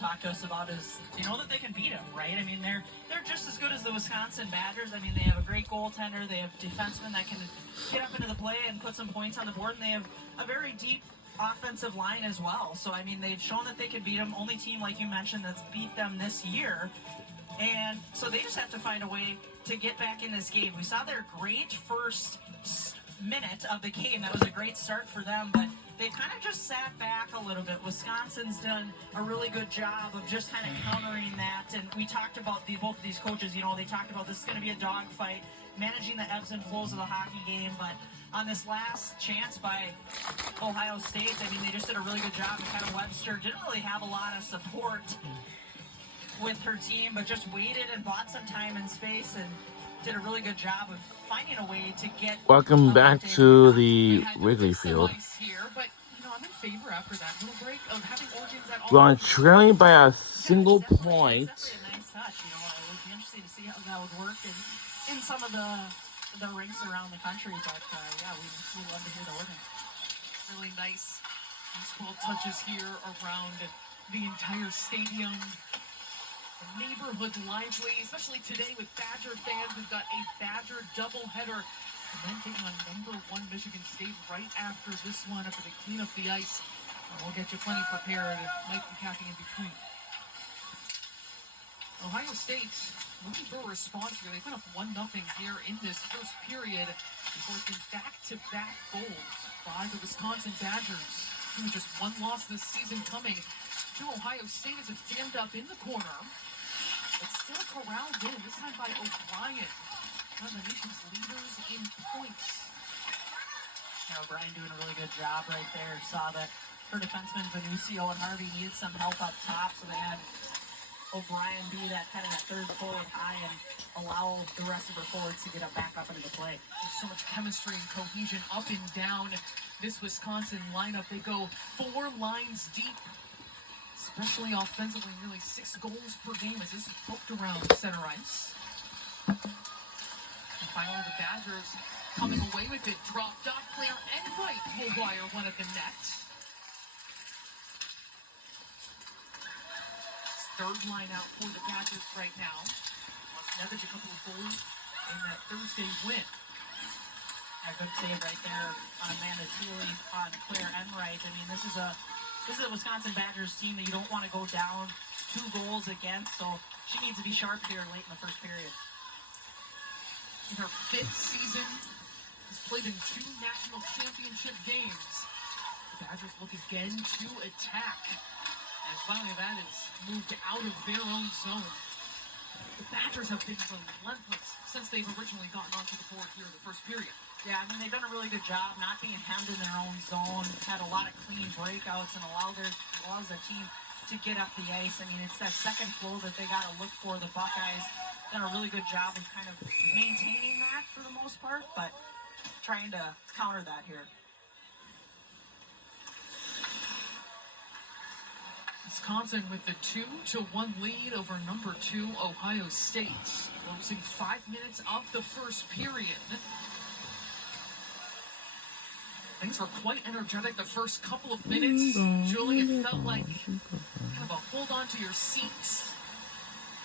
talk to us about is they know that they can beat them, right? I mean, they're just as good as the Wisconsin Badgers. I mean, they have a great goaltender. They have defensemen that can get up into the play and put some points on the board, and they have a very deep offensive line as well. So, I mean, they've shown that they can beat them. Only team, like you mentioned, that's beat them this year. And so they just have to find a way to get back in this game. We saw their great first minute of the game. That was a great start for them, but they kind of just sat back a little bit. Wisconsin's done a really good job of just kind of countering that. And we talked about both of these coaches, you know, they talked about this is going to be a dogfight, managing the ebbs and flows of the hockey game. But on this last chance by Ohio State, I mean, they just did a really good job. And kind of Webster didn't really have a lot of support with her team, but just waited and bought some time and space and did a really good job of finding a way to get. Welcome back to the Wrigley Field. We're trailing by a single point. It would be interesting to see how that would work in some of the rinks around the country. But yeah, we love to hear the organ. Really nice baseball touches here around the entire stadium. The neighborhood lively, especially today with Badger fans. We've got a Badger doubleheader, and then taking on #1 Michigan State right after this one after they clean up the ice. We'll get you plenty prepared. Mike and Kathy in between. Ohio State looking for a response here. They put up 1-0 here in this first period before it's back-to-back goals by the Wisconsin Badgers. Just one loss this season coming to Ohio State as it's jammed up in the corner. It's still corralled in, this time by O'Brien. One of the nation's leaders in points. Yeah, O'Brien doing a really good job right there. Saw that her defenseman Venucio and Harvey needed some help up top, so they had O'Brien be that kind of that third forward high and allow the rest of her forwards to get back up into the play. There's so much chemistry and cohesion up and down this Wisconsin lineup. They go 4 lines deep. Especially offensively, nearly 6 goals per game as this is poked around center ice. And finally, the Badgers coming away with it. Dropped off, clear, and right. Holwire one at the net. Third line out for the Badgers right now. Nevich, a couple of goals in that Thursday win. A good save right there on Amanda Thiele on Claire Enright. I mean, this is a Wisconsin Badgers team that you don't want to go down 2 goals against, so she needs to be sharp here late in the first period. In her 5th season, has played in 2 national championship games. The Badgers look again to attack. And finally, that is moved out of their own zone. The Badgers have been relentless since they've originally gotten onto the board here in the first period. Yeah, I mean, they've done a really good job not being hemmed in their own zone, had a lot of clean breakouts, and allows their team to get up the ice. I mean, it's that second flow that they got to look for. The Buckeyes done a really good job of kind of maintaining that for the most part, but trying to counter that here. Wisconsin with the 2-1 lead over #2 Ohio State. Closing 5 minutes of the first period. Things were quite energetic the first couple of minutes. Julie, it felt like kind of a hold on to your seats.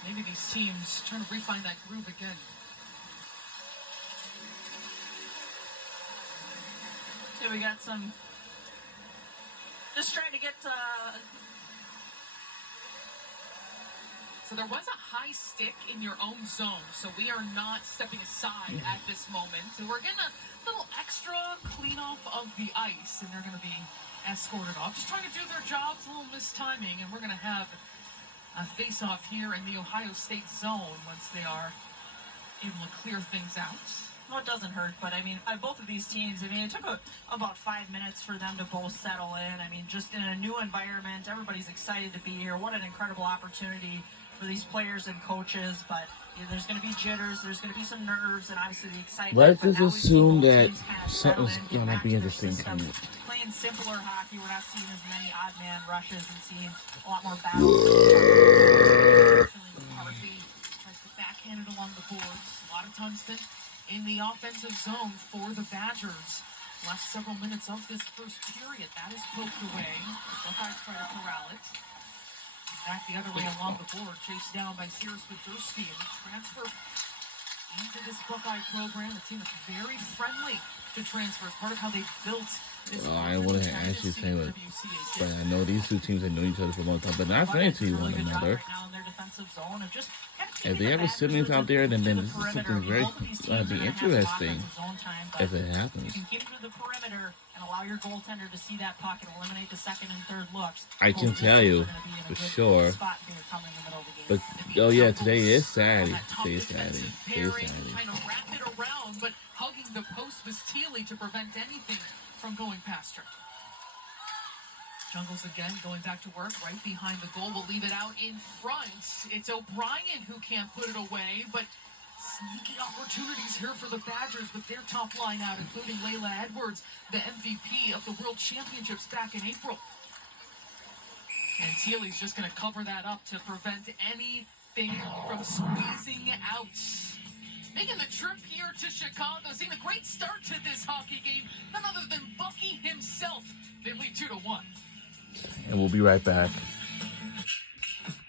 Maybe these teams trying to refine that groove again. Yeah, we got some. Just trying to get. So there was a high stick in your own zone, so we are not stepping aside at this moment. So we're getting a little extra clean off of the ice, and they're going to be escorted off. Just trying to do their jobs, a little mistiming, and we're going to have a face-off here in the Ohio State zone once they are able to clear things out. Well, it doesn't hurt, but I mean, both of these teams, I mean, it took about 5 minutes for them to both settle in. I mean, just in a new environment, everybody's excited to be here. What an incredible opportunity for these players and coaches, but there's going to be jitters, there's going to be some nerves, and obviously the excitement. Let's just assume that something's going to be interesting coming. Playing simpler hockey, we're not seeing as many odd man rushes and seeing a lot more battles. McCarthy tries to backhand it along the boards. A lot of Tungsten in the offensive zone for the Badgers. Last several minutes of this first period, that is poked away. Buckeyes try to corral it. Back the other way along the board, chased down by Cyrus Widerski, and transfer into this Buckeye program. A team that's very friendly to transfers. Part of how they built this. Well, I wouldn't actually say it, but I know these two teams have known each other for a long time, but not friendly to one another. If they have siblings out there, then this is something very be interesting if it happens. You can keep it to the perimeter and allow your goaltender to see that puck and eliminate the second and third looks. I can tell you for sure. But oh yeah, today is Saturday. Today is Saturday. Today is Saturday. Trying to wrap it around, but hugging the post was Thiele to prevent anything from going past her. Jungles again, going back to work right behind the goal. We'll leave it out in front. It's O'Brien who can't put it away, but sneaky opportunities here for the Badgers with their top line out, including Layla Edwards, the MVP of the World Championships back in April. And Thiele's just going to cover that up to prevent anything from squeezing out. Making the trip here to Chicago, seeing a great start to this hockey game, none other than Bucky himself. They lead 2-1. And we'll be right back.